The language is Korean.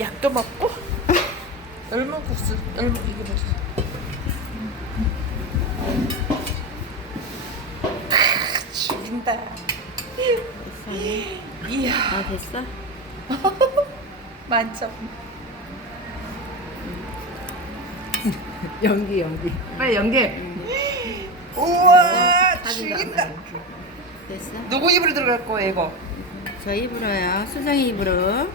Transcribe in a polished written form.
약도 먹고 열무국수 열무 이게 뭐지? 죽인다. 됐어. 이야 아, 됐어? 만점. 연기. 빨리 연기. 우와 사진도 안 죽인다. 찍어. 됐어? 누구 입으로 들어갈 거야 이거? 저 입으로요. 수정이 입으로.